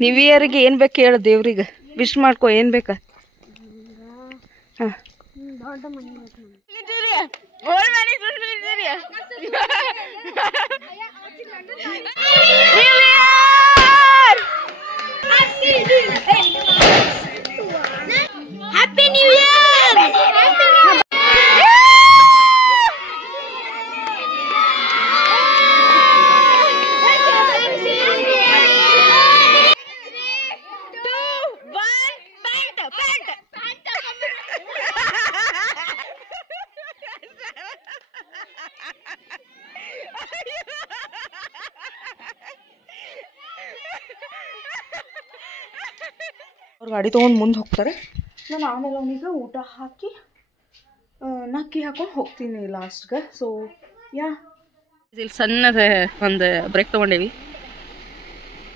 New ಇಯರ್ಗೆ ಏನು ಬೇಕು ಹೇಳು ದೇವ್ರಿಗೆ ವಿಶ್ ಮಾಡ್ಕೊ ಏನು ಬೇಕಾ ಹಾಂ ಹ್ಯಾಪಿ ನ್ಯೂ ಇಯರ್ ಅವ್ರು ಗಾಡಿ ತೊಗೊಂಡು ಮುಂದೆ ಹೋಗ್ತಾರೆ ನಾನು ಆಮೇಲೆ ಅವನಿಗೆ ಊಟ ಹಾಕಿ ನಕ್ಕಿ ಹಾಕೊಂಡು ಹೋಗ್ತೀನಿ ಲಾಸ್ಟ್ಗೆ ಸೊ ಇಲ್ಲಿ ಸಣ್ಣದ ಒಂದು ಬ್ರೇಕ್ ತೊಗೊಂಡೇವಿ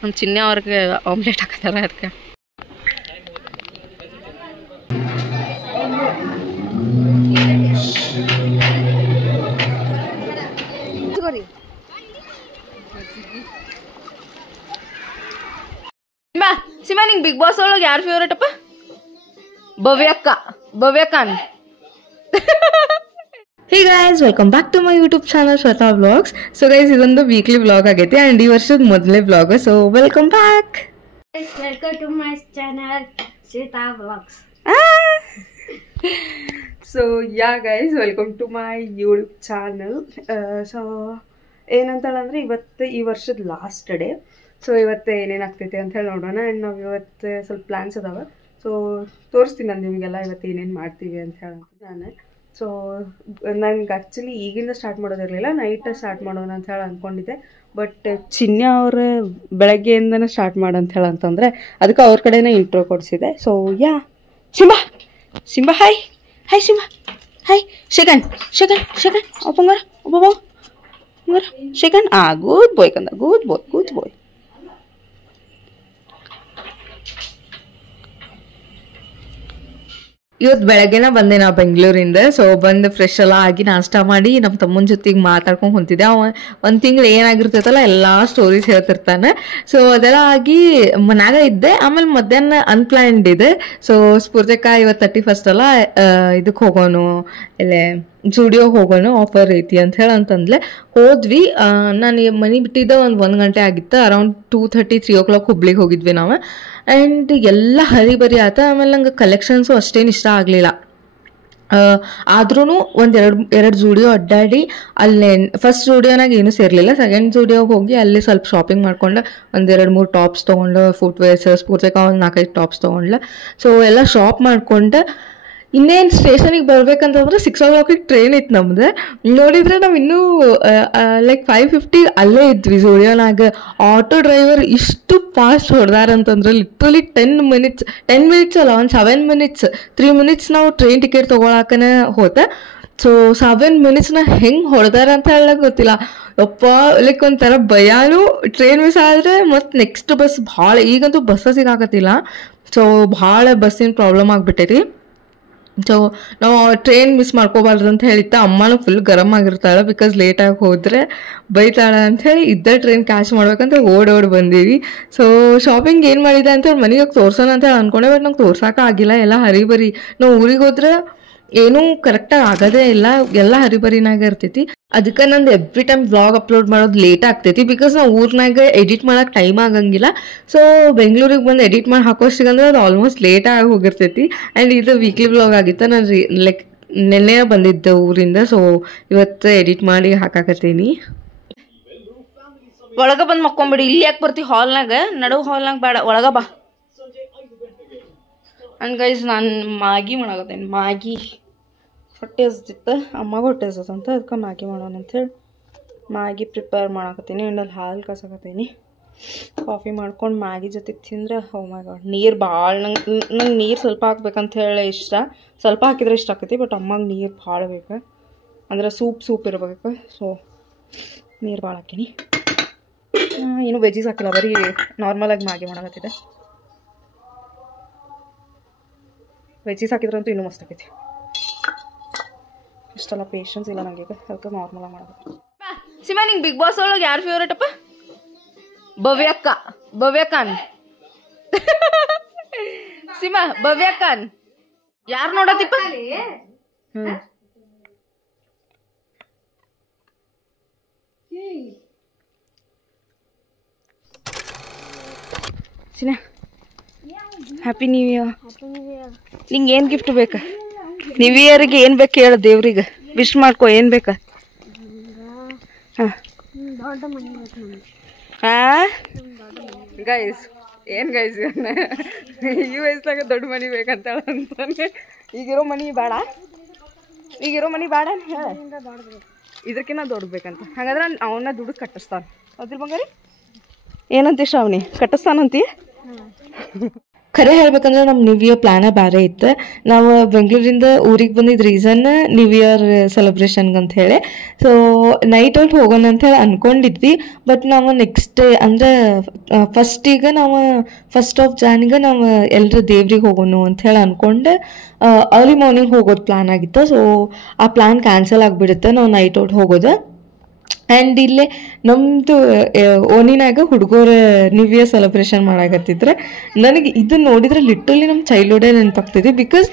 ನಮ್ಮ ಚಿನ್ನ ಅವ್ರಿಗೆ ಆಮ್ಲೆಟ್ ಹಾಕತ್ತಾರ ಅದಕ್ಕೆ ಸಿಮಾ ನಿಂಗೆ ಬಿಗ್ ಬಾಸ್ ಒಳಗೆ ಯಾರು ಫೇವ್ರೇಟ್ ಅಪ್ಪ ಭವ್ಯಕ್ಕನ್ hey guys welcome back to my YouTube channel Shweta vlogs so guys ಇದೊಂದು ವೀಕ್ಲಿ ವ್ಲಾಗ್ ಆಗೈತೆ ಆ್ಯಂಡ್ ಈ ವರ್ಷದ ಮೊದಲನೇ vlog so welcome back to my channel Shweta vlogs so yeah guys welcome to my YouTube channel so ಏನಂತಂದ್ರೆ ಇವತ್ತು ಈ ವರ್ಷದ last day so ಇವತ್ತು ಏನೇನು ಆಗ್ತೈತೆ ಅಂತ ಹೇಳಿ ನೋಡೋಣ ಆ್ಯಂಡ್ ನಾವು ಇವತ್ತು ಸ್ವಲ್ಪ ಪ್ಲ್ಯಾನ್ಸ್ ಅದಾವೆ ಸೊ ತೋರಿಸ್ತೀನಿ ನಾನು ನಿಮಗೆಲ್ಲ ಇವತ್ತು ಏನೇನು ಮಾಡ್ತೀವಿ ಅಂತ ಹೇಳಿ ನಾನು ಸೊ ನನಗೆ ಆ್ಯಕ್ಚುಲಿ ಈಗಿಂದ ಸ್ಟಾರ್ಟ್ ಮಾಡೋದಿರಲಿಲ್ಲ ನೈಟ್ ಸ್ಟಾರ್ಟ್ ಮಾಡೋಣ ಅಂತ ಹೇಳಿ ಅಂದ್ಕೊಂಡಿದ್ದೆ ಬಟ್ ಚಿನ್ಯ ಅವ್ರ ಬೆಳಗ್ಗೆಯಿಂದನೇ ಸ್ಟಾರ್ಟ್ ಮಾಡಂತ ಹೇಳಿ ಅಂತಂದರೆ ಅದಕ್ಕೆ ಅವ್ರ ಕಡೆನೇ ಇಂಟ್ರೋ ಕೊಡಿಸಿದೆ so yeah Simba hi Simba hi second ಒಬ್ಬಂಗಾರ ಸೆಕೆಂಡ್ ಗುಡ್ ಬಾಯ್ ಕಂದ ಗುಡ್ ಬಾಯ್ ಇವತ್ತು ಬೆಳಗ್ಗೆನ ಬಂದೆ ನಾ ಬೆಂಗಳೂರಿಂದ ಸೊ ಬಂದು ಫ್ರೆಶ್ ಎಲ್ಲ ಆಗಿ ನಾಷ್ಟ ಮಾಡಿ ನಮ್ಮ ತಮ್ಮನ ಜೊತೆಗೆ ಮಾತಾಡ್ಕೊಂಡು ಕುಂತಿದ್ದೆ ಅವ ಒಂದು ತಿಂಗಳು ಏನಾಗಿರ್ತೈತಲ್ಲ ಎಲ್ಲ ಸ್ಟೋರೀಸ್ ಹೇಳ್ತಿರ್ತಾನೆ ಸೊ ಅದೆಲ್ಲ ಆಗಿ ಮನ್ಯಾಗ ಇದ್ದೆ ಆಮೇಲೆ ಮಧ್ಯಾಹ್ನ ಅನ್ಪ್ಲ್ಯಾನ್ಡ್ ಇದೆ ಸೊ ಸ್ಫೂರ್ತಿಕ ಇವತ್ತು 31st ಅಲ್ಲ ಇದಕ್ಕೆ ಹೋಗೋನು ಇಲ್ಲೇ ಜುಡಿಯೋಗೆ ಹೋಗೋಣ ಆಫರ್ ಐತಿ ಅಂತ ಹೇಳಿ ಅಂತಂದ್ಲೆ ಹೋದ್ವಿ ನಾನು ಮನೆ ಬಿಟ್ಟಿದ್ದೆ ಒಂದು ಗಂಟೆ ಆಗಿತ್ತು ಅರೌಂಡ್ 2:30 3 o'clock ಹುಬ್ಳಿಗೆ ಹೋಗಿದ್ವಿ ನಾವು ಆ್ಯಂಡ್ ಎಲ್ಲ ಹರಿಬರಿ ಆತ ಆಮೇಲೆ ನಂಗೆ ಕಲೆಕ್ಷನ್ಸು ಅಷ್ಟೇನು ಇಷ್ಟ ಆಗಲಿಲ್ಲ ಆದ್ರೂ ಎರಡು ಜುಡಿಯೋ ಅಡ್ಡಾಡಿ ಅಲ್ಲೇ ಫಸ್ಟ್ ಜುಡಿಯೋನಾಗ ಏನೂ ಸೇರಲಿಲ್ಲ ಸೆಕೆಂಡ್ ಜುಡಿಯೋಗೆ ಹೋಗಿ ಅಲ್ಲಿ ಸ್ವಲ್ಪ ಶಾಪಿಂಗ್ ಮಾಡ್ಕೊಂಡು 2-3 ಟಾಪ್ಸ್ ತೊಗೊಂಡು ಫುಟ್ವೇರ್ಸ್ ಸ್ಪೂರ್ತಿಕ ಒಂದು 4-5 ಟಾಪ್ಸ್ ತೊಗೊಂಡ್ಲ ಸೊ ಎಲ್ಲ ಶಾಪ್ ಮಾಡ್ಕೊಂಡು ಇನ್ನೇನು ಸ್ಟೇಷನಿಗೆ ಬರ್ಬೇಕಂತಂದ್ರೆ 6 o'clock ಟ್ರೈನ್ ಇತ್ತು ನಮ್ದು ನೋಡಿದ್ರೆ ನಾವು ಇನ್ನೂ ಲೈಕ್ 5:50 ಅಲ್ಲೇ ಇದ್ವಿ ಜುಡಿಯೋನಾಗ ಆಟೋ ಡ್ರೈವರ್ ಇಷ್ಟು ಫಾಸ್ಟ್ ಹೊಡೆದಾರಂತಂದ್ರೆ ಲಿಟ್ರಲಿ 10 ಮಿನಿಟ್ಸ್ ಅಲ್ಲ ಒಂದು 7 ಮಿನಿಟ್ಸ್ 3 ಮಿನಿಟ್ಸ್ ನಾವು ಟ್ರೈನ್ ಟಿಕೆಟ್ ತೊಗೊಳಕನೇ ಹೋತೆ ಸೊ 7 ಮಿನಿಟ್ಸ್ನ ಹೆಂಗೆ ಹೊಡೆದಾರ ಅಂತ ಹೇಳಕ್ ಗೊತ್ತಿಲ್ಲ ಯಪ್ಪ ಲೈಕ್ ಒಂಥರ ಭಯಾನು ಟ್ರೈನ್ ಮಿಸ್ ಆದರೆ ಮತ್ತು ನೆಕ್ಸ್ಟ್ ಬಸ್ ಭಾಳ ಈಗಂತೂ ಬಸ್ಸ ಸಿಗಾಕತ್ತಿಲ್ಲ ಸೊ ಭಾಳ ಬಸ್ಸಿನ ಪ್ರಾಬ್ಲಮ್ ಆಗಿಬಿಟ್ಟೈತಿ ಸೊ ನಾವು ಟ್ರೈನ್ ಮಿಸ್ ಮಾಡ್ಕೋಬಾರ್ದು ಅಂತ ಹೇಳಿತ್ತ ಅಮ್ಮನೂ ಫುಲ್ ಗರಮ್ ಆಗಿರ್ತಾಳೆ ಬಿಕಾಸ್ ಲೇಟಾಗಿ ಹೋದರೆ ಬೈತಾಳೆ ಅಂಥೇಳಿ ಇದ್ದ ಟ್ರೈನ್ ಕ್ಯಾಚ್ ಮಾಡ್ಬೇಕಂತ ಓಡಿ ಬಂದೀವಿ ಸೊ ಶಾಪಿಂಗ್ ಏನು ಮಾಡಿದೆ ಅಂತ ಮನೆಗೆ ತೋರ್ಸೋಣ ಅಂತ ಹೇಳಿ ಅಂದ್ಕೊಂಡೆ ಬಟ್ ನಂಗೆ ತೋರ್ಸೋಕೆ ಆಗಿಲ್ಲ ಎಲ್ಲ ಹರಿಬರಿ ನಾವು ಊರಿಗೆ ಹೋದ್ರೆ ಏನೂ ಕರೆಕ್ಟಾಗಿ ಆಗೋದೇ ಇಲ್ಲ ಎಲ್ಲ ಹರಿಬರಿನಾಗ ಇರ್ತೈತಿ ಅದಕ್ಕೆ ನಂದು ಎವ್ರಿ ಟೈಮ್ ವ್ಲಾಗ್ ಅಪ್ಲೋಡ್ ಮಾಡೋದು ಲೇಟ್ ಆಗ್ತೈತಿ ಬಿಕಾಸ್ ನಾವು ಊರಿನಾಗ ಎಡಿಟ್ ಮಾಡೋಕೆ ಟೈಮ್ ಆಗಂಗಿಲ್ಲ ಸೊ ಬೆಂಗಳೂರಿಗೆ ಬಂದು ಎಡಿಟ್ ಮಾಡಿ ಹಾಕೋಷ್ಟಿಗಂದ್ರೆ ಅದು ಆಲ್ಮೋಸ್ಟ್ ಲೇಟಾಗಿ ಹೋಗಿರ್ತೈತಿ ಆ್ಯಂಡ್ ಇದು ವೀಕ್ಲಿ ವ್ಲಾಗ್ ಆಗಿತ್ತು ನಾನು ಲೈಕ್ ನೆನ್ನೆ ಬಂದಿದ್ದೆ ಊರಿಂದ ಸೊ ಇವತ್ತು ಎಡಿಟ್ ಮಾಡಿ ಹಾಕಾಕತ್ತೀನಿ ಒಳಗೆ ಬಂದು ಮಕ್ಕೊಂಬಿಡಿ ಇಲ್ಲಿ ಯಾಕೆ ಬರ್ತೀವಿ ಹಾಲ್ನಾಗ ನಡುವು ಹಾಲ್ನಾಗ ಬೇಡ ಒಳಗೆ ಬಾ ಅಂಡ್ ಗೈಸ್ ನಾನು ಮ್ಯಾಗಿ ಮಾಡಾಕತ್ತೇನೆ ಮ್ಯಾಗಿ ಹೊಟ್ಟೆ ಹಸ್ದಿತ್ತು ಅಮ್ಮಗೆ ಹೊಟ್ಟೆ ಹಸ್ತಂತ ಅದಕ್ಕೆ ಮ್ಯಾಗಿ ಮಾಡೋಣ ಅಂಥೇಳಿ ಮ್ಯಾಗಿ ಪ್ರಿಪೇರ್ ಮಾಡಾಕತ್ತೀನಿ ಆ್ಯಂಡ್ ಅಲ್ಲಿ ಹಾಲು ಕಾಸಕತ್ತೀನಿ ಕಾಫಿ ಮಾಡ್ಕೊಂಡು ಮ್ಯಾಗಿ ಜೊತೆ ತಿಂದ್ರೆ ಓ ಮೈ ಗಾಡ್ ನೀರು ಭಾಳ ನಂಗೆ ನೀರು ಸ್ವಲ್ಪ ಹಾಕ್ಬೇಕಂತ ಹೇಳಿ ಇಷ್ಟ ಸ್ವಲ್ಪ ಹಾಕಿದ್ರೆ ಇಷ್ಟ ಆಕೈತಿ ಬಟ್ ಅಮ್ಮಗೆ ನೀರು ಭಾಳ ಬೇಕು ಅಂದ್ರೆ ಸೂಪ್ ಇರಬೇಕು ಸೊ ನೀರು ಭಾಳ ಹಾಕೀನಿ ಏನು ವೆಜ್ಜೀಸ್ ಹಾಕಿಲ್ಲ ಬರೀ ನಾರ್ಮಲಾಗಿ ಮ್ಯಾಗಿ ಮಾಡಾಕತ್ತಿದೆ ವೆಜ್ಜೀಸ್ ಹಾಕಿದ್ರಂತೂ ಇನ್ನೂ ಮಸ್ತ್ ಆಕೈತಿ ಇಷ್ಟೆಲ್ಲ ಪೇಷನ್ಸ್ ಇಲ್ಲ ನನಗೆ ಅದಕ್ಕೆ ನಾರ್ಮಲಾಗಿ ಮಾಡಬೇಕು ಸಿಮಾ ನಿಂಗೆ ಬಿಗ್ ಬಾಸ್ ಒಳಗೆ ಯಾರು ಫೇವ್ರೇಟ್ ಅಪ್ಪ ಭವ್ಯಕ್ಕನ್ ಸೀಮಾ ಭವ್ಯಕ್ಕನ್ ಯಾರು ನೋಡತಿಪ್ಪ ಸಿನಾ ಹ್ಯಾಪಿ ನ್ಯೂ ಇಯರ್. ನಿಂಗೆ ಏನು ಗಿಫ್ಟ್ ಬೇಕಾ? ನ್ಯೂ ಇಯರ್ಗೆ ಏನು ಬೇಕು ಹೇಳು ದೇವ್ರಿಗೆ, ವಿಶ್ ಮಾಡ್ಕೊ. ಏನು ಬೇಕಾ? ಹಾಂ ಗೈಸ್, ಏನು ಗೈಸ್ ಈ ವಯಸ್ಸಾಗ ದೊಡ್ಡ ಮನಿ ಬೇಕಂತಾಳ ಅಂತಾನೆ. ಈಗಿರೋ ಮನಿ ಬೇಡ, ಈಗಿರೋ ಮನಿ ಬೇಡ ಹೇಳ, ಇದಕ್ಕಿನ್ನ ದೊಡ್ಡ ಬೇಕಂತ. ಹಾಗಾದ್ರೆ ಅವನ್ನ ದುಡ್ಡು ಕಟ್ಟಿಸ್ತಾನೆ. ಅದ್ರ ಬಂಗಾರಿ ಏನಂತೀ ಶ್ರಾವಣಿ, ಕಟ್ಟಿಸ್ತಾನಂತಿ? ಖರೆ ಹೇಳ್ಬೇಕಂದ್ರೆ ನಮ್ಮ ನ್ಯೂ ಇಯರ್ ಪ್ಲಾನ ಬೇರೆ ಇತ್ತು. ನಾವು ಬೆಂಗಳೂರಿಂದ ಊರಿಗೆ ಬಂದಿದ್ದ ರೀಸನ್ ನ್ಯೂ ಇಯರ್ ಸೆಲೆಬ್ರೇಷನ್ಗೆ ಅಂತ ಹೇಳಿ. ಸೊ ನೈಟ್ ಔಟ್ ಹೋಗೋಣ ಅಂತ ಹೇಳಿ ಅಂದ್ಕೊಂಡಿದ್ವಿ. ಬಟ್ ನಾವು ನೆಕ್ಸ್ಟ್ ಡೇ ಅಂದರೆ ಫಸ್ಟಿಗೆ ನಾವು 1st ಆಫ್ ಜಾನ್ಗೆ ನಾವು ಎಲ್ಲರೂ ದೇವ್ರಿಗೆ ಹೋಗೋಣ ಅಂತ ಹೇಳಿ ಅಂದ್ಕೊಂಡು ಅರ್ಲಿ ಮಾರ್ನಿಂಗ್ ಹೋಗೋದು ಪ್ಲ್ಯಾನ್ ಆಗಿತ್ತು. ಸೊ ಆ ಪ್ಲ್ಯಾನ್ ಕ್ಯಾನ್ಸಲ್ ಆಗಿಬಿಡುತ್ತೆ ನಾವು ನೈಟ್ ಔಟ್ ಹೋಗೋದು. ಆ್ಯಂಡ್ ಇಲ್ಲೇ ನಮ್ಮದು ಓನಿನಾಗ ಹುಡುಗರ ನ್ಯೂ ಇಯರ್ ಸೆಲೆಬ್ರೇಷನ್ ಮಾಡಾಕತ್ತಿದ್ರೆ ನನಗೆ ಇದನ್ನು ನೋಡಿದ್ರೆ ಲಿಟ್ರಲಿ ನಮ್ಮ ಚೈಲ್ಡ್ಹುಡ್ಡೇ ನೆನಪಾಗ್ತಿದ್ವಿ. ಬಿಕಾಸ್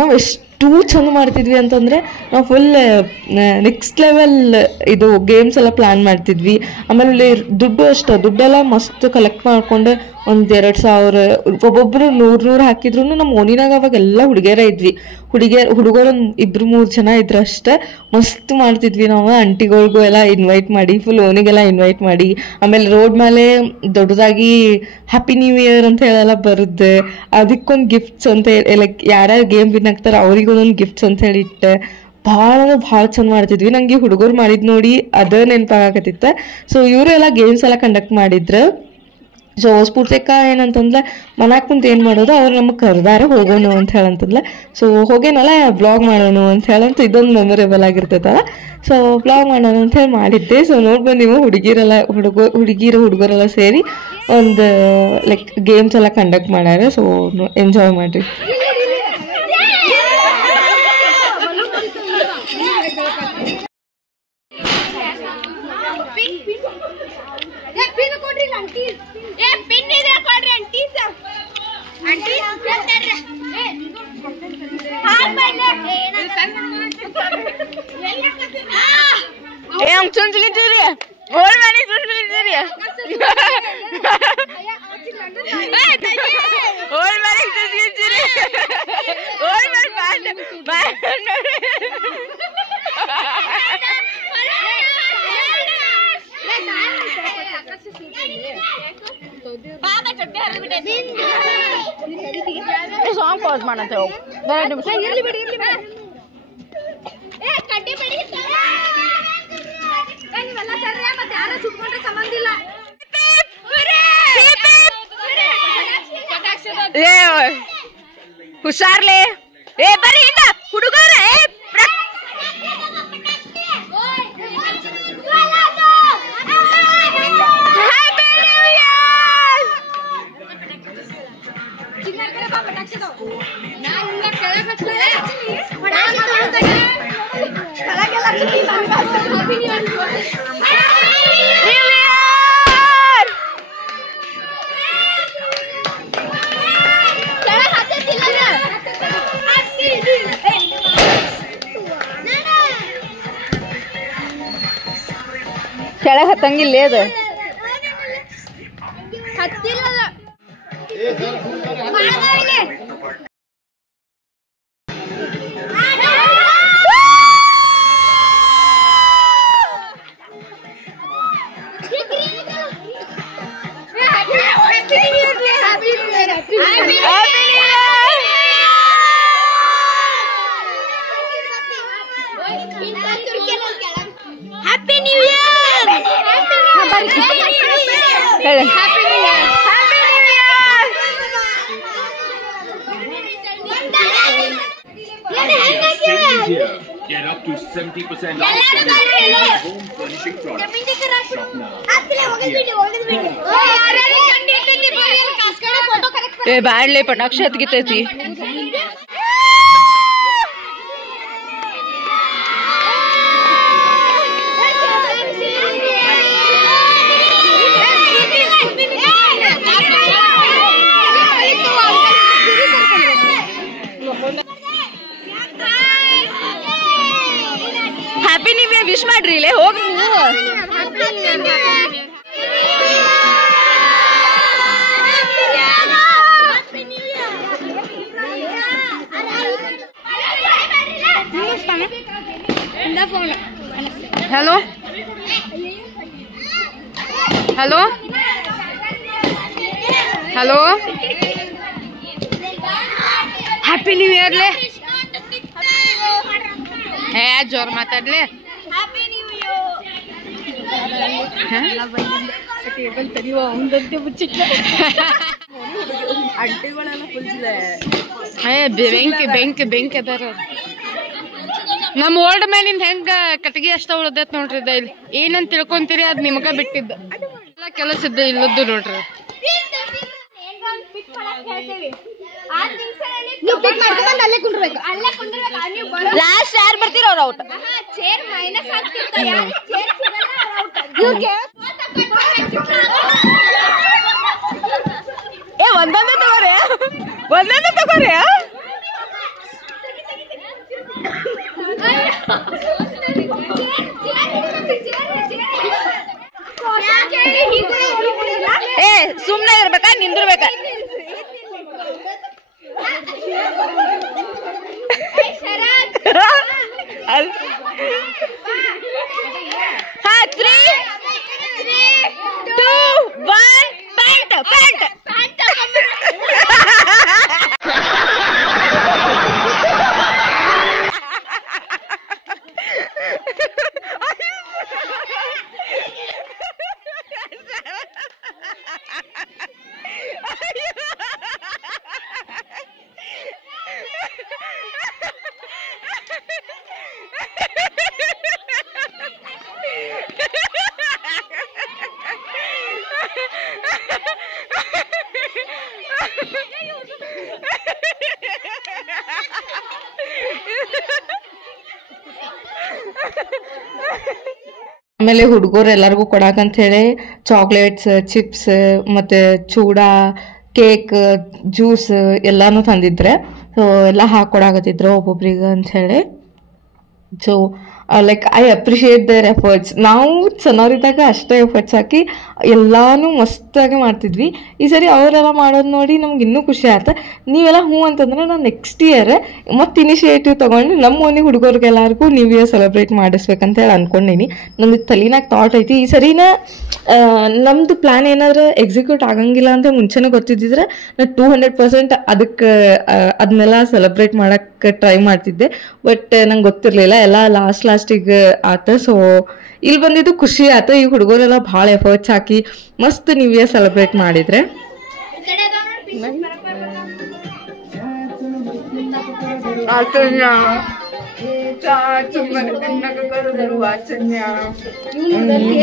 ನಾವು ಎಷ್ಟು ಚಂದ ಮಾಡ್ತಿದ್ವಿ ಅಂತಂದರೆ ನಾವು ಫುಲ್ ನೆಕ್ಸ್ಟ್ ಲೆವೆಲ್ ಇದು ಗೇಮ್ಸ್ ಎಲ್ಲ ಪ್ಲ್ಯಾನ್ ಮಾಡ್ತಿದ್ವಿ. ಆಮೇಲೆ ದುಡ್ಡೆಲ್ಲ ಮಸ್ತ್ ಕಲೆಕ್ಟ್ ಮಾಡಿಕೊಂಡು 1,000-2,000 ಒಬ್ಬೊಬ್ಬರು 100 ಹಾಕಿದ್ರು ನಮ್ಮ ಓನಿನಾಗ ಅವಾಗೆಲ್ಲ ಹುಡುಗಿಯರೇ ಇದ್ವಿ. ಹುಡುಗರು 2-3 ಜನ ಇದ್ರು ಅಷ್ಟೇ. ಮಸ್ತ್ ಮಾಡ್ತಿದ್ವಿ ನಾವು. ಆಂಟಿಗಳಿಗೂ ಎಲ್ಲ ಇನ್ವೈಟ್ ಮಾಡಿ, ಫುಲ್ ಓನಿಗೆಲ್ಲ ಇನ್ವೈಟ್ ಮಾಡಿ, ಆಮೇಲೆ ರೋಡ್ ಮೇಲೆ ದೊಡ್ಡದಾಗಿ ಹ್ಯಾಪಿ ನ್ಯೂ ಇಯರ್ ಅಂತ ಹೇಳೆಲ್ಲ ಬರುತ್ತೆ. ಅದಕ್ಕೊಂದು ಗಿಫ್ಟ್ಸ್ ಅಂತ ಹೇಳಿ, ಲೈಕ್ ಯಾರ್ಯಾರು ಗೇಮ್ ವಿನ್ ಆಗ್ತಾರೆ ಅವ್ರಿಗೂ ಒಂದೊಂದು ಗಿಫ್ಟ್ಸ್ ಅಂತ ಹೇಳಿ ಇಟ್ಟೆ. ಭಾಳ ಚಂದ ಮಾಡ್ತಿದ್ವಿ. ನಂಗೆ ಹುಡುಗರು ಮಾಡಿದ್ ನೋಡಿ ಅದೇ ನೆನಪಾಗತ್ತಿತ್ತು. ಸೊ ಇವರು ಎಲ್ಲ ಗೇಮ್ಸ್ ಎಲ್ಲ ಕಂಡಕ್ಟ್ ಮಾಡಿದ್ರು. ಸೊ ಸ್ಫೂರ್ತಿಕ ಏನಂತಂದ್ರೆ ಮನ್ಯಾಗ ಕುಂತು ಏನು ಮಾಡೋದು, ಅವ್ರು ನಮಗೆ ಕರೆದಾರೆ ಹೋಗೋಣ ಅಂತ ಹೇಳಂತಂದ್ರೆ. ಸೊ ಹೋಗೇನಲ್ಲ ಬ್ಲಾಗ್ ಮಾಡೋಣ ಅಂತ ಹೇಳಂತ ಇದೊಂದು ಮೆಮೊರೇಬಲ್ ಆಗಿರ್ತೈತಲ್ಲ. ಸೊ ಬ್ಲಾಗ್ ಮಾಡೋಣ ಅಂತ ಹೇಳಿ ಮಾಡಿದ್ದೆ. ಸೊ ನೋಡ್ಬೋದು ನೀವು ಹುಡುಗರೆಲ್ಲ ಸೇರಿ ಒಂದು ಲೈಕ್ ಗೇಮ್ಸ್ ಎಲ್ಲ ಕಂಡಕ್ಟ್ ಮಾಡ್ಯಾರ. ಸೊ ಎಂಜಾಯ್ ಮಾಡಿರಿ. ಸಾಂಗ್ ಪಾಸ್ ಮಾಡಂತ ಹುಷಾರ್ಲೆ. ಬರ್ರಿ ಇಂದ ಹುಡುಗರ. ಕೆಳಗೆ ಹತ್ತಂಗಿಲ್ಲ ಅದು. Get up to 70% off home furnishing products. Shop now. ಬ್ಯಾಡ್ಲೆ ಪಟಾಕ್ಷಿ ಹತ್ಗಿತೈತಿ. ಮಾಡ್ರಿ ಇಲ್ಲೇ ಹೋಗಿ ನೀವು. Hello hello hello happy new ಇಯರ್ಲೆ ಹೇ ಜೋರ್ ಮಾತಾಡ್ಲೆ. ಟೇಬಲ್ ತರಿಯುವ ಒಂದಂತೆ ಮುಚ್ಚಿಟ್ಲ ಅಡ್ಡೆಗಳೆಲ್ಲ ಬೆಂಕಿ ಬೆಂಕಿ ಬೆಂಕಿ ಅದಾರ. ನಮ್ಮ ಓಲ್ಡ್ ಮ್ಯಾನಿಂದ ಹೆಂಗ ಕಟ್ಟಿಗೆ ಅಷ್ಟ ಉಳ್ದೈತ್ ನೋಡ್ರಿ. ಇಲ್ಲಿ ಏನಂತ ತಿಳ್ಕೊಂತೀರಿ ಅದ್ ನಿಮಗ ಬಿಟ್ಟಿದ್ದ ಎಲ್ಲ ಕೆಲಸ ಇದ್ದ ಇಲ್ಲದ್ದು ನೋಡ್ರಿ. ಲಾಸ್ಟ್ ಯಾರು ಬರ್ತೀರ ಅವ್ರ ಔಟ್. ಒಂದೊಂದೇ ತಗೋರಿ ಒಂದೊಂದೇ ತಗೋರಿ. ಏ ಸುಮ್ನೆ ಇರ್ಬೇಕಾ ನಿಂದಿರ್ಬೇಕಾ? ಹಾ 3 2 1 ಪ್ಯಾಂಟ್ ಪ್ಯಾಂಟ್ ಆಮೇಲೆ ಹುಡುಗರು ಎಲ್ಲರಿಗೂ ಕೊಡಾಕಂತ ಹೇಳಿ ಚಾಕ್ಲೇಟ್ಸ್, ಚಿಪ್ಸ್ ಮತ್ತೆ ಚೂಡಾ, ಕೇಕ್, ಜ್ಯೂಸ್ ಎಲ್ಲಾನು ತಂದಿದ್ರೆ. ಸೊ ಎಲ್ಲ ಹಾಕೊಡಾಕತ್ತಿದ್ರು ಒಬ್ಬೊಬ್ರಿಗೆ ಅಂತ ಹೇಳಿ. So like I appreciate their efforts. ನಾವು ಸಣ್ಣವರಿದ್ದಾಗ ಅಷ್ಟೇ ಎಫರ್ಟ್ಸ್ ಹಾಕಿ ಎಲ್ಲಾನು ಮಸ್ತಾಗಿ ಮಾಡ್ತಿದ್ವಿ. ಈ ಸರಿ ಅವರೆಲ್ಲ ಮಾಡೋದು ನೋಡಿ ನಮ್ಗೆ ಇನ್ನೂ ಖುಷಿ ಆಯ್ತು. ನೀವೆಲ್ಲ ಹ್ಞೂ ಅಂತಂದ್ರೆ ನಾನು ನೆಕ್ಸ್ಟ್ ಇಯರ್ ಮತ್ತೆ ಇನಿಷಿಯೇಟಿವ್ ತೊಗೊಂಡು ನಮ್ಮ ಮನೆ ಹುಡುಗರಿಗೆಲ್ಲರಿಗೂ ನ್ಯೂ ಇಯರ್ ಸೆಲೆಬ್ರೇಟ್ ಮಾಡಿಸ್ಬೇಕಂತ ಹೇಳಿ ಅನ್ಕೊಂಡೀನಿ. ನಂದು ತಲೆನಾಗ ಥಾಟ್ ಐತಿ. ಈ ಸರಿನ ನಮ್ಮದು ಪ್ಲ್ಯಾನ್ ಏನಾದ್ರೆ ಎಕ್ಸಿಕ್ಯೂಟ್ ಆಗಂಗಿಲ್ಲ ಅಂತ ಮುಂಚೆನೇ ಗೊತ್ತಿದ್ದಿದ್ರೆ ನಾನು 200% ಅದಕ್ಕೆ ಅದನ್ನೆಲ್ಲ ಸೆಲೆಬ್ರೇಟ್ ಮಾಡೋಕ್ಕೆ ಟ್ರೈ ಮಾಡ್ತಿದ್ದೆ. ಬಟ್ ನಂಗೆ ಗೊತ್ತಿರಲಿಲ್ಲ, ಎಲ್ಲ ಲಾಸ್ಟಿಗೆ ಆತ. ಸೊ ಇಲ್ಲಿ ಬಂದಿದ್ದು ಖುಷಿ ಆಯ್ತು. ಈ ಹುಡುಗರೆಲ್ಲ ಭಾಳ ಎಫರ್ಟ್ಸ್ ಹಾಕಿ ಮಸ್ತ್ ನ್ಯೂ ಇಯರ್ ಸೆಲೆಬ್ರೇಟ್ ಮಾಡಿದ್ರೆ.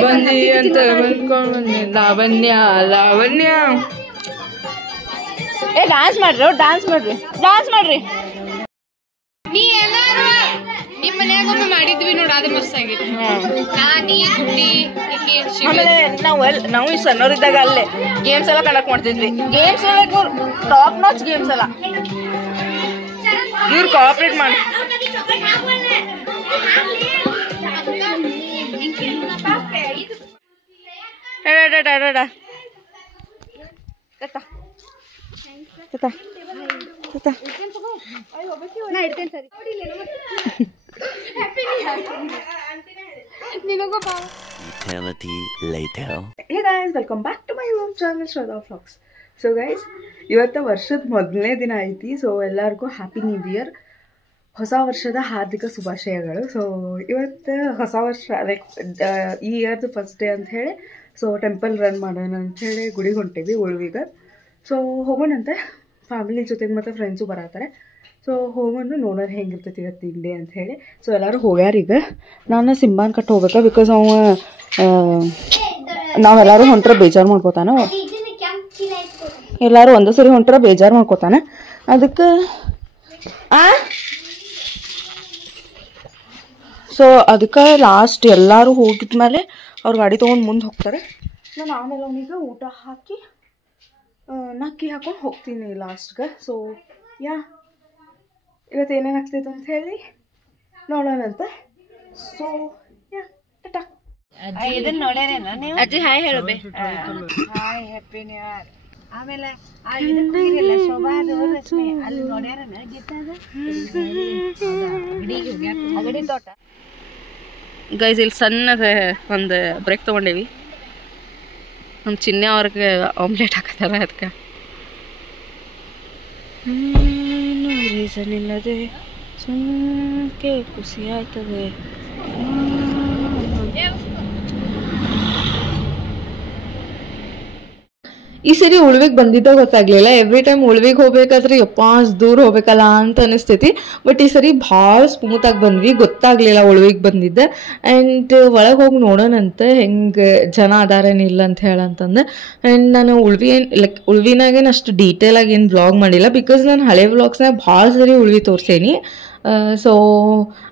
ಬಂದಿ ಅಂತ ಲಾವಣ್ಯ ಲಾವಣ್ಯ ಏ ಡ್ಯಾನ್ಸ್ ಮಾಡ್ರಿ, ಡ್ಯಾನ್ಸ್ ಮಾಡ್ರಿ, ಡ್ಯಾನ್ಸ್ ಮಾಡ್ರಿ. ನೀ ಎಲ್ಲಾರು ನಿಮ್ಮ ಮನ್ಯಾಗ ಮಾಡಿದ್ವಿ ನೋಡ, ಅದು ಮಸ್ತ್ ಆಗಿತ್ತು. ಆಮೇಲೆ ನಾವು ಸಣ್ಣವರಿದ್ದಾಗ ಅಲ್ಲೇ ಗೇಮ್ಸ್ ಎಲ್ಲ ಕಂಡಕ್ಟ್ ಮಾಡ್ತಿದ್ವಿ. ಗೇಮ್ಸ್ ಟಾಪ್ ನಾಚ್ ಗೇಮ್ಸ್ ಎಲ್ಲ ಇವ್ರು ಕೋಆಪರೇಟ್ ಮಾಡಿ. Eternity later. Hey guys, welcome back to my YouTube channel Shraddha Vlogs. So guys, ಇವತ್ತು ವರ್ಷದ ಮೊದಲನೇ ದಿನ ಐತಿ. ಸೊ ಎಲ್ಲರಿಗೂ ಹ್ಯಾಪಿ ನ್ಯೂ ಇಯರ್, ಹೊಸ ವರ್ಷದ ಹಾರ್ದಿಕ ಶುಭಾಶಯಗಳು. ಸೊ ಇವತ್ತು ಹೊಸ ವರ್ಷ ಲೈಕ್ ಈ ಇಯರ್ದು ಫಸ್ಟ್ ಡೇ ಅಂತ ಹೇಳಿ ಸೊ ಟೆಂಪಲ್ ರನ್ ಮಾಡೋಣ ಅಂಥೇಳಿ ಗುಡಿಗೆ ಹೊಂಟೇವಿ ಉಳ್ವಿಗೆ. ಸೊ ಹೋಗೋಣಂತೆ ಫ್ಯಾಮಿಲಿ ಜೊತೆಗೆ ಮತ್ತು ಫ್ರೆಂಡ್ಸು ಬರತ್ತಾರೆ. ಸೊ ಹೋಗೋಣ ನೋಡೋರು ಹೆಂಗಿರ್ತೈತಿ ಇವತ್ತು ಡೇ ಅಂತ ಹೇಳಿ. ಸೊ ಎಲ್ಲರೂ ಹೋಗ್ಯಾರ. ಈಗ ನಾನು ಸಿಂಬಾನ್ ಕಟ್ಟು ಹೋಗ್ಬೇಕಾ, ಬಿಕಾಸ್ ಅವ ನಾವೆಲ್ಲರೂ ಹೊಂಟ್ರೆ ಬೇಜಾರು ಮಾಡ್ಕೋತಾನ. ಎಲ್ಲರೂ ಒಂದೇ ಸರಿ ಹೊಂಟ್ರೆ ಬೇಜಾರು ಮಾಡ್ಕೋತಾನ. ಅದಕ್ಕೆ ಸೊ ಅದಕ್ಕೆ ಲಾಸ್ಟ್ ಎಲ್ಲರೂ ಹೋಗಿದ್ಮೇಲೆ ಅವ್ರ ಗಾಡಿ ತೊಗೊಂಡು ಮುಂದೆ ಹೋಗ್ತಾರೆ. ನಾನು ಆಮೇಲೆ ಅವನಿಗೆ ಊಟ ಹಾಕಿ ನಕ್ಕಿ ಹಾಕೊಂಡು ಹೋಗ್ತೀನಿ ಲಾಸ್ಟ್ಗೆ. ಸೊ ಇವತ್ತು ಏನೇನು ಆಗ್ತೈತೆ ಅಂತ ಹೇಳಿ ನೋಡೋಣಂತೆ. ಸೊ ಇದನ್ನ ನೋಡ್ಯಾರೇನ ನೀವು? ಅಜ್ಜಿ ಹಾಯ್ ಹೇಳಬೇ. Hi happy new year. ಆಮೇಲೆ ಇದಕ್ಕಿರಲ್ಲ ಶೋಭಾದು ರಶ್ಮಿ ಅಲ್ಲಿ ನೋಡ್ಯಾರೇನ ಗೀತಾದ ಅಗಡಿ ತೋಟ. ಗೈಸ್ ಇಲ್ಲಿ ಸಣ್ಣದ ಒಂದು ಬ್ರೇಕ್ ತೊಗೊಂಡೇವಿ. ನಮ್ಮ ಚಿನ್ನೆ ಅವ್ರಿಗೆ ಆಮ್ಲೆಟ್ ಹಾಕತ್ತಾರ. ಅದಕ್ಕೆ ರೀಸನ್ ಇಲ್ಲದೆ ಸುಮ್ಮನೆ ಖುಷಿ ಆಯ್ತದೆ. ಈ ಸರಿ ಉಳ್ವಿಗೆ ಬಂದಿದ್ದ ಗೊತ್ತಾಗ್ಲಿಲ್ಲ. ಎವ್ರಿ ಟೈಮ್ ಉಳ್ವಿಗೆ ಹೋಗ್ಬೇಕಾದ್ರೆ ಯಪ್ಪ ದೂರ ಹೋಗ್ಬೇಕಲ್ಲ ಅಂತ ಅನಿಸ್ತೈತಿ. ಬಟ್ ಈ ಸರಿ ಭಾಳ ಸ್ಮೂತ್ ಆಗಿ ಬಂದ್ವಿ, ಗೊತ್ತಾಗ್ಲಿಲ್ಲ ಉಳ್ವಿಗೆ ಬಂದಿದ್ದೆ. ಆ್ಯಂಡ್ ಒಳಗೆ ಹೋಗಿ ನೋಡೋಣಂತ ಹೆಂಗೆ ಜನ ಅದಾರೇನಿಲ್ಲ ಅಂತ ಹೇಳಂತಂದು. ಆ್ಯಂಡ್ ನಾನು ಉಳ್ವಿನಾಗೇನು ಅಷ್ಟು ಡೀಟೇಲ್ ಆಗಿ ಏನು ವ್ಲಾಗ್ ಮಾಡಿಲ್ಲ, ಬಿಕಾಸ್ ನಾನು ಹಳೆ ವ್ಲಾಗ್ಸ್ನಾಗ ಭಾಳ ಸರಿ ಉಳ್ವಿ ತೋರಿಸೇನಿ. ಸೊ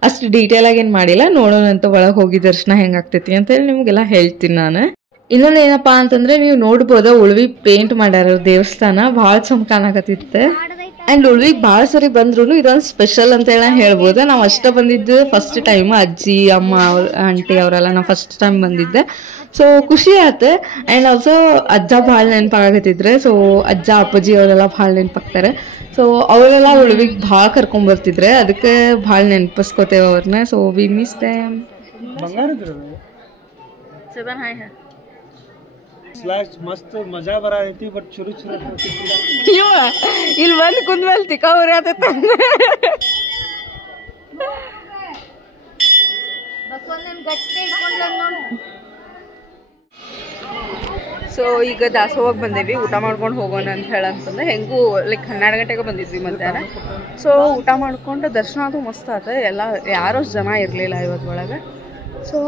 ಅಷ್ಟು ಡೀಟೇಲಾಗಿ ಏನು ಮಾಡಿಲ್ಲ. ನೋಡೋಣಂತ ಒಳಗೆ ಹೋಗಿ ದರ್ಶನ ಹೆಂಗಾಗ್ತೈತಿ ಅಂತೇಳಿ ನಿಮಗೆಲ್ಲ ಹೇಳ್ತೀನಿ ನಾನು. ಇನ್ನೊಂದು ಏನಪ್ಪಾ ಅಂತಂದ್ರೆ ನೀವು ನೋಡ್ಬೋದ ಉಳ್ವಿ ಪೇಂಟ್ ಮಾಡ್ಯಾರ ದೇವಸ್ಥಾನ, ಭಾಳ ಚಂದ ಕಾಣಕತ್ತಿತ್ತು. ಆ್ಯಂಡ್ ಉಳ್ವಿಗೆ ಭಾಳ ಸರಿ ಬಂದ್ರು ಇದೊಂದು ಸ್ಪೆಷಲ್ ಅಂತ ಹೇಳಿ ಹೇಳ್ಬೋದು. ನಾವು ಅಷ್ಟೇ ಬಂದಿದ್ದು ಫಸ್ಟ್ ಟೈಮ್. ಅಜ್ಜಿ ಅಮ್ಮ ಆಂಟಿ ಅವರೆಲ್ಲ ನಾವು ಫಸ್ಟ್ ಟೈಮ್ ಬಂದಿದ್ದೆ. ಸೊ ಖುಷಿ ಆಯ್ತು. ಆ್ಯಂಡ್ ಆಲ್ಸೋ ಅಜ್ಜ ಭಾಳ ನೆನಪಾಗತ್ತಿದ್ರೆ. ಸೊ ಅಜ್ಜ ಅಪ್ಪಾಜಿ ಅವರೆಲ್ಲ ಭಾಳ ನೆನಪಾಗ್ತಾರೆ. ಸೊ ಅವರೆಲ್ಲ ಉಳ್ವಿಗೆ ಭಾಳ ಕರ್ಕೊಂಡ್ಬರ್ತಿದ್ರೆ, ಅದಕ್ಕೆ ಭಾಳ ನೆನಪಿಸ್ಕೋತೇವೆ ಅವ್ರನ್ನ. So we miss them. मस्त मजा बरा रहती बट शुरू ಇಲ್ಲಿ ಬಂದು ಕುಂದ್ಮೇಲೆ ತಿಕ್ಕಾವ್ರಿ ಆತ. ಸೊ ಈಗ ದಾಸೋಹಕ್ಕೆ ಬಂದೇವಿ, ಊಟ ಮಾಡ್ಕೊಂಡು ಹೋಗೋಣ ಅಂತ ಹೇಳಂತಂದ್ರೆ. ಹೆಂಗೂ ಲೈಕ್ 12 ಗಂಟೆಗೆ ಬಂದಿದ್ವಿ ಮಧ್ಯಾಹ್ನ. ಸೊ ಊಟ ಮಾಡ್ಕೊಂಡು ದರ್ಶನ ಅದು ಮಸ್ತ್ ಆತ. ಎಲ್ಲ ಯಾರೋ ಜನ ಇರಲಿಲ್ಲ ಇವತ್ತು ಒಳಗೆ. ಸೊ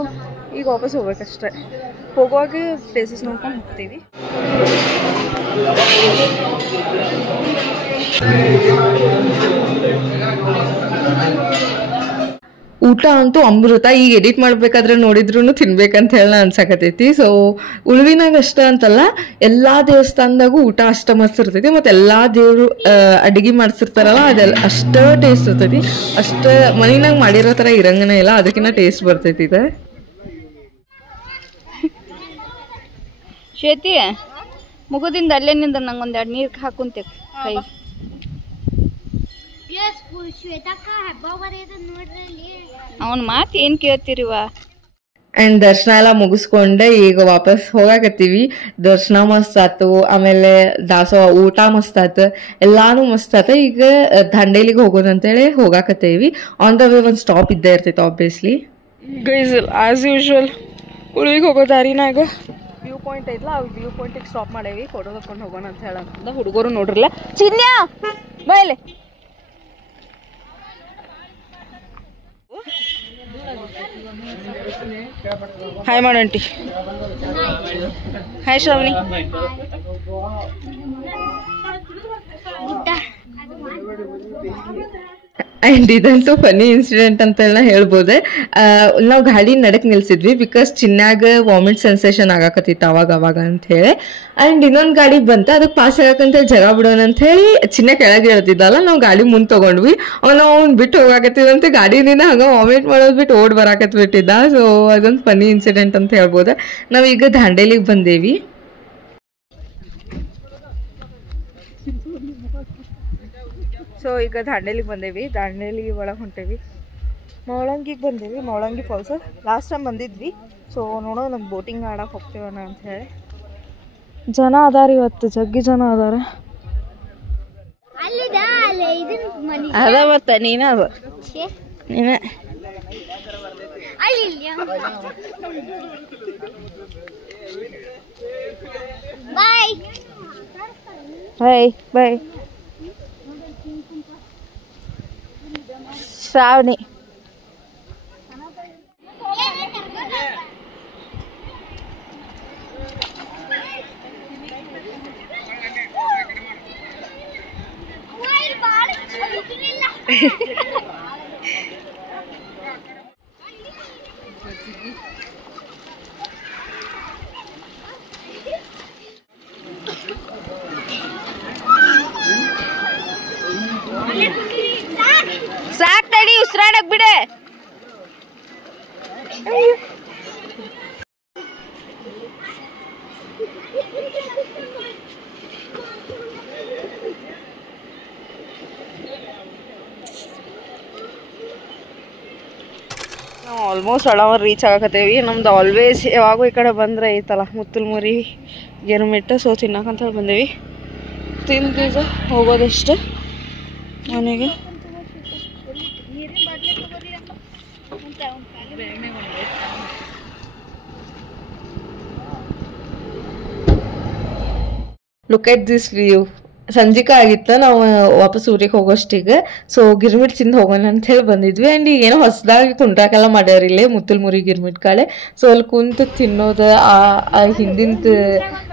ಈಗ ವಾಪಸ್ ಹೋಗ್ಬೇಕಷ್ಟೆ. ಹೋಗುವಾಗ ಪ್ಲೇಸಸ್ ನೋಡ್ಕೊಂಡು ಹೋಗ್ತೀವಿ. ಊಟ ಅಂತೂ ಅಮೃತ. ಈಗ ಎಡಿಟ್ ಮಾಡ್ಬೇಕಾದ್ರೆ ನೋಡಿದ್ರು ತಿನ್ಬೇಕಂತ ಹೇಳಿ ಅನ್ಸಕತೈತಿ. ಸೊ ಉಳ್ವಿನಾಗ ಅಷ್ಟ ಅಂತಲ್ಲ, ಎಲ್ಲಾ ದೇವಸ್ಥಾನದಾಗೂ ಊಟ ಅಷ್ಟ ಮಸ್ತ್ ಇರ್ತೈತಿ. ಮತ್ತೆ ಎಲ್ಲಾ ದೇವ್ರು ಅಡಿಗೆ ಮಾಡ್ಸಿರ್ತಾರಲ್ಲ ಅದೆಲ್ಲ ಅಷ್ಟ ಟೇಸ್ಟ್ ಇರ್ತೈತಿ. ಅಷ್ಟ ಮನಿನಾಗ ಮಾಡಿರೋ ತರ ಇರಂಗನೇ ಇಲ್ಲ, ಅದಕ್ಕಿಂತ ಟೇಸ್ಟ್ ಬರ್ತೈತಿ ಇದೆ. ಶ್ವೇತಿ ಮುಗುದಿಂದ ಅಲ್ಲೇ ನಿಂದ ನಂಗೊಂದು 2 ನೀರು ಹಾಕುಂತೆ ಕೈ. ಅವನ ಮಾತು ಏನು ಕೇಳ್ತೀರಿವ. ಆ್ಯಂಡ್ ದರ್ಶನ ಎಲ್ಲ ಮುಗಿಸ್ಕೊಂಡೆ ಈಗ ವಾಪಸ್ ಹೋಗಾಕತ್ತೀವಿ. ದರ್ಶನ ಮಸ್ತ್ ಆತು, ಆಮೇಲೆ ದಾಸೋಹ ಊಟ ಮಸ್ತ್ ಆತು, ಎಲ್ಲಾನು ಮಸ್ತ್ ಆತ. ಈಗ ದಾಂಡೇಲಿಗೆ ಹೋಗೋದು ಅಂತೇಳಿ ಹೋಗಾಕತ್ತೀವಿ. ಆನ್ ದ ವೇ ಒಂದು ಸ್ಟಾಪ್ ಇದ್ದೇ ಇರ್ತೈತೆ ಆಬ್ವಿಯಸ್ಲಿ. ಗೈಸ್ ಆಸ್ ಯೂಶ್ವಲ್ ಉಳ್ವಿಗೆ ಹೋಗೋ ದಾರಿನಾಗ ವ್ಯೂ ಪಾಯಿಂಟ್ ಐತಲ್ಲ, ಆ ವ್ಯೂ ಪಾಯಿಂಟಿಗೆ ಸ್ಟಾಪ್ ಮಾಡೇವಿ. ಫೋಟೋ ತಗೊಂಡು ಹೋಗೋಣ ಅಂತ ಹೇಳಂತಂದ. ಹುಡುಗರು ನೋಡ್ರಲ್ಲ. ಚಿನ್ಯಾ ಮೇಲೆ ಹಾಯ್ ಮಾಡಂಟಿ. ಹಾಯ್ ಶ್ರಾವಣಿ. ಆ್ಯಂಡ್ ಇದಂತೂ ಫನಿ ಇನ್ಸಿಡೆಂಟ್ ಅಂತೆಲ್ಲ ಹೇಳ್ಬೋದೆ. ನಾವು ಗಾಡಿ ನಡಕ್ ನಿಲ್ಸಿದ್ವಿ ಬಿಕಾಸ್ ಚಿನ್ನಾಗ ವಾಮಿಟ್ ಸೆನ್ಸೇಷನ್ ಆಗಾಕತ್ತಿತ್ತು ಅವಾಗ ಅಂತ ಹೇಳಿ. ಆ್ಯಂಡ್ ಇನ್ನೊಂದು ಗಾಡಿ ಬಂತ, ಅದಕ್ಕೆ ಪಾಸ್ ಆಗಕ್ಕಂತ ಜಗ ಬಿಡೋಣ ಅಂತ ಹೇಳಿ ಚಿನ್ನ ಕೆಳಗೆ ಹೇಳ್ತಿದ್ದಲ್ಲ, ನಾವು ಗಾಡಿ ಮುಂದೆ ತೊಗೊಂಡ್ವಿ. ಅವ್ನು ಬಿಟ್ಟು ಹೋಗಾಕತ್ತಿದಂತೆ ಗಾಡಿನಿಂದ ಹಂಗೆ ವಾಮಿಟ್ ಮಾಡೋದು ಬಿಟ್ಟು ಓಡ್ ಬರಾಕತ್ಬಿಟ್ಟಿದ್ದ. ಸೊ ಅದೊಂದು ಫನಿ ಇನ್ಸಿಡೆಂಟ್ ಅಂತ ಹೇಳ್ಬೋದು. ನಾವೀಗ ದಾಂಡೇಲಿಗೆ ಬಂದೇವಿ. ಸೊ ಈಗ ದಾಂಡೇಲಿಗೆ ಬಂದೇವಿ. ದಾಂಡೇಲಿ ಒಳಗೆ ಹೊಂಟೇವಿ. ಮೌಳಂಗಿಗೆ ಬಂದೇವಿ. ಮೌಳಂಗಿ ಫಾಲ್ಸ್ ಲಾಸ್ಟ್ ಟೈಮ್ ಬಂದಿದ್ವಿ. ಸೊ ನೋಡೋ ನಮ್ಗೆ ಬೋಟಿಂಗ್ ಆಡಕ್ಕೆ ಹೋಗ್ತೀವಣ್ಣ ಅಂತ ಹೇಳಿ. ಜನ ಅದಾರ ಇವತ್ತು, ಜಗ್ಗಿ ಜನ ಅದಾರ. ಅದ ಮತ್ತೆ ನೀನ ಅದ ನೀನೇ. ಬಾಯ್ ಬಾಯ್. ಶ್ರಾವಣಿ ಸಾಕ್ ತಡಿ, ಉಸಿರಾಡಕ್ ಬಿಡೆ. ಆಲ್ಮೋಸ್ಟ್ ಅಳವರ್ ರೀಚ್ ಆಗಕತ್ತೇವಿ. ನಮ್ದು ಆಲ್ವೇಸ್ ಯಾವಾಗೂ ಈ ಕಡೆ ಬಂದರೆ ಐತಲ್ಲ ಮುತ್ತುಲ್ಮುರಿ ಗಿರ್ಮಿಟ್ಟ, ಸೊ ತಿನ್ನಕಂತೇಳಿ ಬಂದೇವಿ. ತಿಂದು ಹೋಗೋದಷ್ಟು ಮನೆಗೆ. Look at this view. ಸಂಜಿಕ ಆಗಿತ್ತು, ನಾವು ವಾಪಸ್ ಊರಿಗೆ ಹೋಗೋಷ್ಟಿಗೆ. ಸೊ ಗಿರ್ಮಿಟ್ ತಿಂದು ಹೋಗೋಣ ಅಂತ ಹೇಳಿ ಬಂದಿದ್ವಿ. ಆ್ಯಂಡ್ ಈಗ ಏನೋ ಹೊಸದಾಗಿ ಕುಂಡ್ರಾಕೆಲ್ಲ ಮಾಡ್ಯಾರ ಇಲ್ಲೇ ಮುತ್ತುಲ್ಮುರಿ ಗಿರ್ಮಿಟ್ ಕಾಳೆ. ಸೊ ಅಲ್ಲಿ ಕುಂತು ತಿನ್ನೋದು, ಆ ಹಿಂದಿಂದು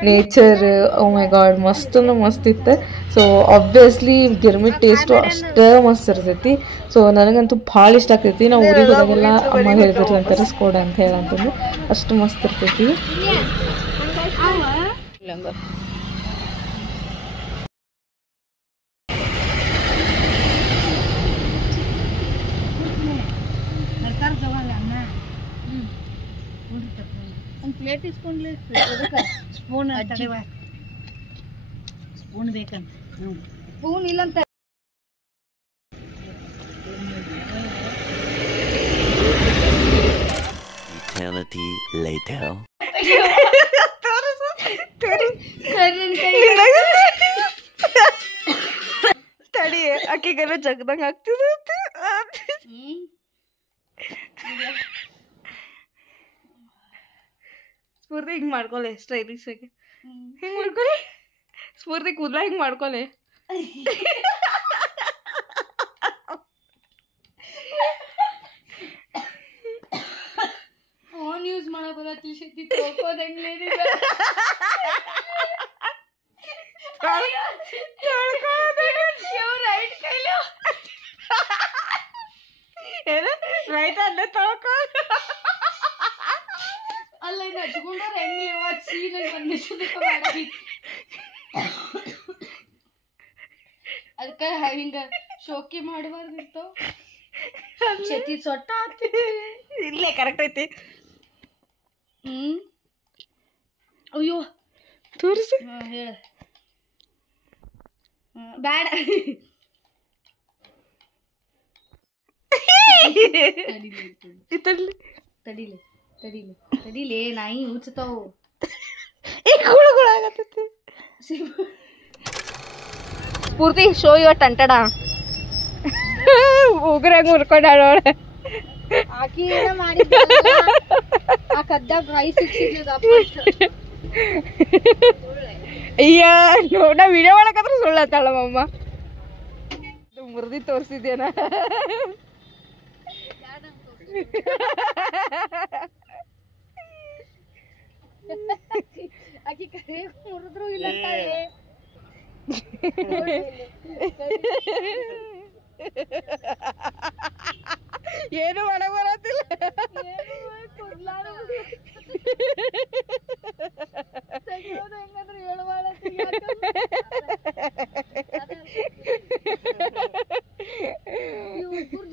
ನೇಚರ್, ಓ ಮೈ ಗಾಡ್ ಮಸ್ತ್ ಅಂದ್ರೆ ಮಸ್ತ್ ಇತ್ತು. ಸೊ ಆಬ್ವಿಯಸ್ಲಿ ಗಿರ್ಮಿಟ್ ಟೇಸ್ಟು ಅಷ್ಟೇ ಮಸ್ತ್ ಇರ್ತೈತಿ. ಸೊ ನನಗಂತೂ ಭಾಳ ಇಷ್ಟ ಆಗ್ತೈತಿ. ನಾವು ಊರಿಗೆ ಹೋದಾಗೆಲ್ಲ ಅಮ್ಮ ಹೇಳ್ತಿರ್ತೀವಿ ಅಂತ ತರಿಸ್ಕೊಡ ಅಂತ ಹೇಳಂತಂದು, ಅಷ್ಟು ಮಸ್ತ್ ಇರ್ತೈತಿ. ಒಂದು ಪ್ಲೇಟ್ ಇಸ್ಕೊಂಡ್ಲಿ ಸ್ಪೂನ್ ಸ್ಪೂನ್ ಬೇಕಂತ. ಸ್ಪೂನ್ ಇಲ್ಲಂತ Eternity later. ತಡಿ, ಅಕ್ಕಿಗೆಲ್ಲ ಜಗದಂಗ ಆಗ್ತಿದೆ. ಸ್ಫೂರ್ತಿ ಹಿಂಗ್ ಮಾಡ್ಕೊಲೆ, ಸ್ಟೈಲಿಶ್ ಆಗಿ ಹಿಂಗ್ ಮಾಡ್ಕೊಲೆ. ಸ್ಫೂರ್ತಿ ಕೂದಲ ಹಿಂಗ್ ಮಾಡ್ಕೊಲೆ. ಫೋನ್ ಯೂಸ್ ಮಾಡೋ ಬರತ್ತಿ ಶಕ್ತಿ ತಗೋದಂಗೆ ರೈಟ್ ಅಲ್ಲೇ ತೊಳ್ಕೊ. ಅಲ್ಲ ಇದು ಹಚ್ಕೊಂಡ್ರೆ ಹೆಂಗೆ ಚೀನಾಗ ಬಂದಿದ್ದು ಅದಕ್ಕೆ ಹಿಂಗ ಶೋಕಿ ಮಾಡಬಾರ್ದಿತ್ತು. ಚತಿ ಸೊಟ್ಟ ಆಗ್ತಿತ್ತು. ಇಲ್ಲೇ ಕರೆಕ್ಟ್ ಐತಿ. ಅಯ್ಯೋ ತೋರಿಸಿ ಹೇಳ. ಬ್ಯಾಡ ತಡಿಲೆ ತಡಿಲೆ ತಡಿಲೆ ನಾಯಿ ಹುಚ್ಚತಾವು. ಸ್ಫೂರ್ತಿ ಶೋ ಯುವರ್ ಟಂಟಡ. ಉಗ್ರಾಗ ಮುರ್ಕೊಂಡಾಡೋಳ. ಆಕಿ ಏನ ಮಾಡಿದ್ದ ಆ ಕದ್ದಾಗ ಕೈ ಸಿಕ್ಸಿದ್ಲಪ್ಪ. ಅಯ್ಯ ನೋಡ ವಿಡಿಯೋ ಮಾಡಕತ್ರ ಸುಳ್ಳತ್ತಾಳ ಮಮ್ಮ. ಮುರ್ದಿ ತೋರ್ಸಿದ್ಯೇನ? ಆಕಿ ಕರೆ ಮುರಿದ್ರು ಇಲ್ಲ ಏನು ಮಾಡಕ್ ಬರತ್ತಿಲ್ಲ. ಹೆಂಗಂದ್ರೆ ಹೇಳುವಾಳ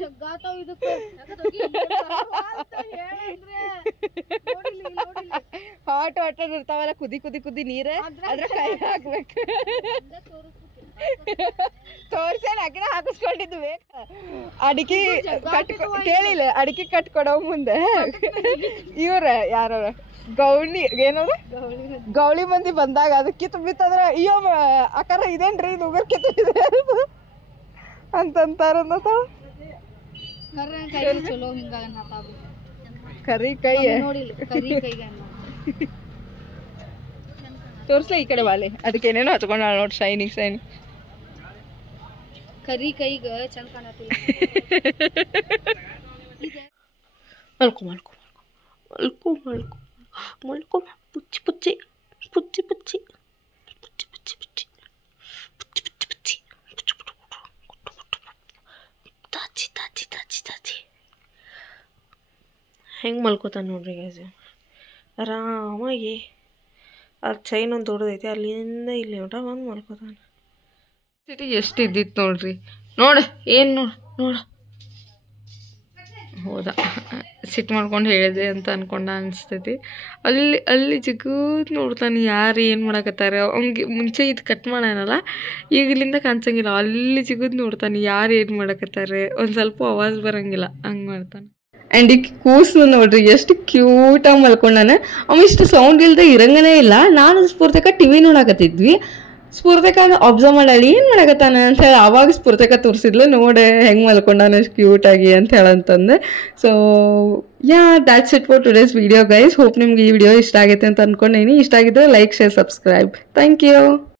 ಜಗ್ಗಾತಾವ್ ಇದಕ್ಕೆ ಹಾಟ್ ವಾಟರ್ ಇರ್ತಾವಲ್ಲ, ಕುದಿ ಕುದಿ ಕುದಿ ನೀರ ಅದ್ರ ಕೈ ಹಾಕ್ಬೇಕು. ತೋರ್ಸೇನ ಅಕಿನ ಹಾಕಿಸ್ಕೊಂಡಿದ್ದು ಬೇಕ. ಅಡಿಕೆ ಕೇಳಿಲ್ಲ, ಅಡಿಕೆ ಕಟ್ಕೊಡೋ ಮುಂದೆ ಇವ್ರ ಯಾರ ಗೌಳಿ ಏನವ್ರ ಗೌಳಿ ಮಂದಿ ಬಂದಾಗ ಅದಕ್ಕೆ ತುಂಬಿತ್ತಂದ್ರ ಅಯ್ಯೋ ಅಕಾರ ಇದೇನ್ರಿ ಇದು ಉಗರ್ಕೆ ತುಂಬಿದೆ ಅಂತಂತಾರ. ಚಲೋ ಹಿಂಗ ಕರಿ ಕೈ ನೋಡಿಲ್ಲ, ಕರಿ ಕೈಗೆ ತೋರ್ಸ್ಲ ಈ ಕಡೆ ಬಾಲೆ. ಅದಕ್ಕೆ ಏನೇನೋ ಹಚ್ಕೊಂಡ ನೋಡಿ, ಶೈನಿಂಗ್ ಶೈನಿಂಗ್. ಕರಿ ಕೈಗ ಚಂದ ಕಾಣತಿಲ್ಲ. ಮಲ್ಕೊ ಮಲ್ಕೊ ಮಲ್ಕೊ ಮಲ್ಕೊ ಮಲ್ಕೊ ಪುಚ್ಚಿ ಪುಚ್ಚಿ ಪುಚ್ಚಿ ಪುಚ್ಚಿ ಪುಚ್ಚಿ ಪುಚ್ಚಿ ಪುಚ್ಚಿ ಪುಚ್ಚಿ ಪುಚ್ಚಿ ಪುಚ್ಚಿ ತಾಚಿ ತಾಚಿ ತಾಚಿ ತಾಚಿ ಹೆಂಗೆ ಮಲ್ಕೋತಾನೆ ನೋಡ್ರಿ ಗೈಸ್ ಆರಾಮಾಗಿ. ಅದು ಚೈನ್ ಒಂದು ದೊಡ್ಡದೈತಿ, ಅಲ್ಲಿಂದ ಇಲ್ಲಿ ಮಟ ಬಂದು ಮಲ್ಕೋತಾನೆ. ಸಿಟಿ ಎಷ್ಟು ಇದ್ದಿತ್ತು ನೋಡ್ರಿ. ನೋಡ ಏನು ನೋಡ ನೋಡ ಹೌದಾ ಸಿಟ್ಟು ಮಾಡ್ಕೊಂಡು ಹೇಳಿದೆ ಅಂತ ಅನ್ಕೊಂಡ ಅನಿಸ್ತೈತಿ. ಅಲ್ಲಿ ಅಲ್ಲಿ ಜಿಗದ್ ನೋಡ್ತಾನೆ ಯಾರು ಏನು ಮಾಡಕತ್ತಾರೆ. ಅವ್ನಿಗೆ ಮುಂಚೆ ಇದು ಕಟ್ ಮಾಡ್ಯಾನಲ್ಲ, ಈಗ ಇಲ್ಲಿಂದ ಕಾಣಿಸಂಗಿಲ್ಲ. ಅಲ್ಲಿ ಜಿಗದ್ ನೋಡ್ತಾನೆ ಯಾರು ಏನು ಮಾಡಕತ್ತಾರೆ. ಒಂದು ಸ್ವಲ್ಪ ಆವಾಜ್ ಬರಂಗಿಲ್ಲ, ಹಂಗೆ ಮಾಡ್ತಾನೆ. ಆ್ಯಂಡ್ ಈ ಕೂಸು ನೋಡ್ರಿ ಎಷ್ಟು ಕ್ಯೂಟಾಗಿ ಮಲ್ಕೊಂಡಾನೆ. ಅವ ಇಷ್ಟು ಸೌಂಡ್ ಇಲ್ಲದೆ ಇರಂಗನೇ ಇಲ್ಲ. ನಾನು ಸ್ಫೂರ್ತಿಕ ಟಿವಿ ನೋಡಕತ್ತಿದ್ವಿ. ಸ್ಫೂರ್ತಿಕ ಅಬ್ಸರ್ವ್ ಮಾಡಲಿ ಏನು ಮಾಡಕತ್ತಾನೆ ಅಂತ ಹೇಳಿ ಆವಾಗ ಸ್ಫೂರ್ತಿಕ ತೋರಿಸಿದ್ಲು, ನೋಡೆ ಹೆಂಗೆ ಮಲ್ಕೊಂಡಾನೆ ಎಷ್ಟು ಕ್ಯೂಟಾಗಿ ಅಂತ ಹೇಳಂತಂದೆ. So yeah that's it for today's video guys. Hope ನಿಮ್ಗೆ ಈ ವಿಡಿಯೋ ಇಷ್ಟ ಆಗೈತೆ ಅಂತ ಅಂದ್ಕೊಂಡೇನಿ. ಇಷ್ಟ ಆಗಿದ್ರೆ like, share, subscribe. Thank you.